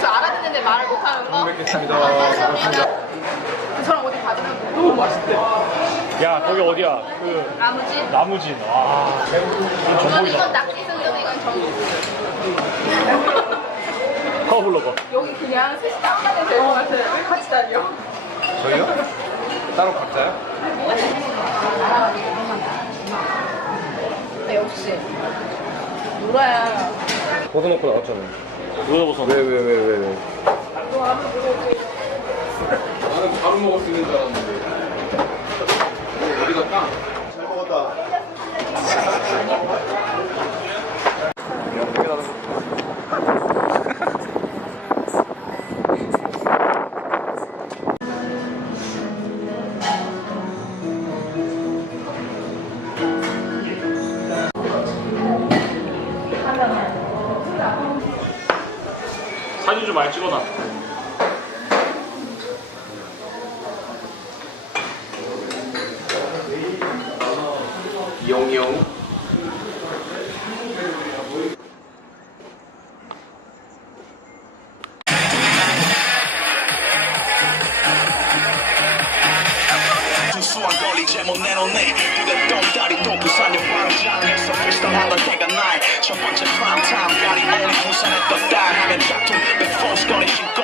저 알아듣는데 말을 못하는 거? 뵙겠습니다. 저랑 어디 가자면 너무 맛있대. 야, 거기 어디야? 그 나무지? 나무진. 와, 이건 전복이다. 낙지 생전 이건 전복. 커블러가. 여기 그냥 셋이 다운하면 될 것 같아요. 왜 같이 다녀? 저희요? 따로 각자요? 네, 역시 노라야. 벗어놓고 나왔잖아. 누가 벗어? 왜? 나는 바로 먹을 수 있는 줄 알았는데. 어디 갔다? 잘 먹었다. 사진 좀 많이 찍어놔. 영영. 수원 거리 제목 내놓네 그대 똥다리 또 부산역 광장에서 피스톨하던 때가 날 첫 번째 프라임타임 가리 오니 부산에 떴다 하면 작품 백포스 거리 신고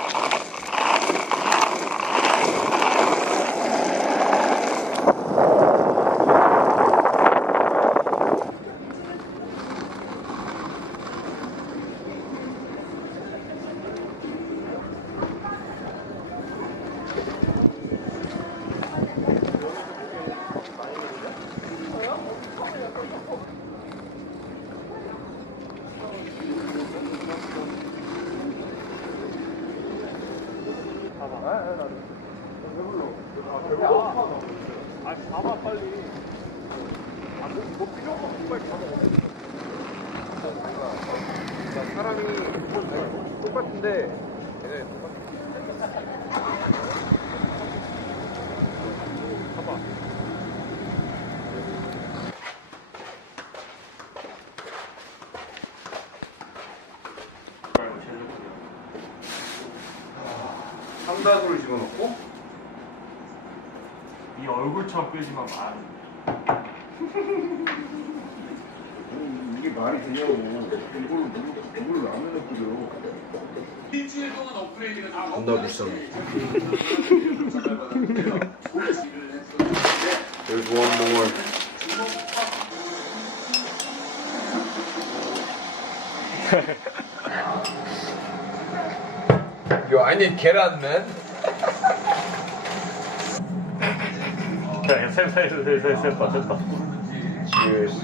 아니, 가봐 빨리. 뭐 필요 없고 빨리 가봐. 사람이 똑같은데 얘네 가봐. 삼다수를 집어넣고 이 얼굴처럼 끄지만 말. 이게 말이 되냐고. 이걸로 라면을 끓여. 일주일 동안 업그레이드가 다 존나 비싸네. There's one more. Yo, I need 계란man. 그냥 셋다. Cheers.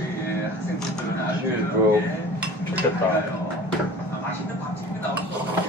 Cheers, bro. 좋겠다. 맛있는 밥집이 나오는 거.